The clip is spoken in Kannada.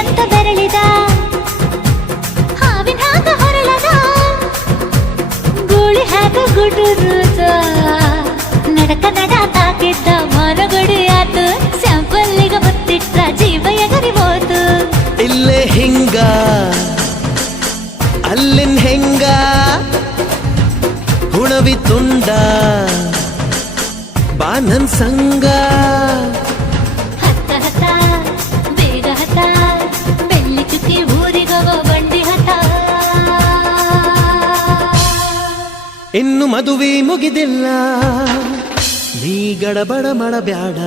ಅಂತ ಬೆರಳಿದ ಹಾವಿನ ಹಾಗ ಹೊರಳದ ಗೂಳಿ ಹಾಗ ಗುಡುರುದ ನಡಕ ನಡ ತಾಕಿದ್ದ ಮರಗಡಿ ಆತು ಸ್ಯಾಂಪಲ್ಲಿಗ ಮುತ್ತಿಟ್ಟ ಜೀವ ಎಗರಿ ಹೋತು ಇಲ್ಲೇ ಹಿಂಗ ಅಲ್ಲಿನ್ ಹೆಂಗ ಹುಣವಿ ತುಂಡ ಬಾ ನನ್ ಸಂಗ ಹತ್ತ ಹತ್ತ ಬೇಗ ಹತ್ತ ಬೆಳ್ಳಿ ಚುಕ್ಕಿ ಊರಿಗವ ಬಂಡಿ ಹತ್ತ ಇನ್ನು ಮದುವೆ ಮುಗಿದಿಲ್ಲ ನೀ ಗಡಬಡ ಮಾಡಬ್ಯಾಡ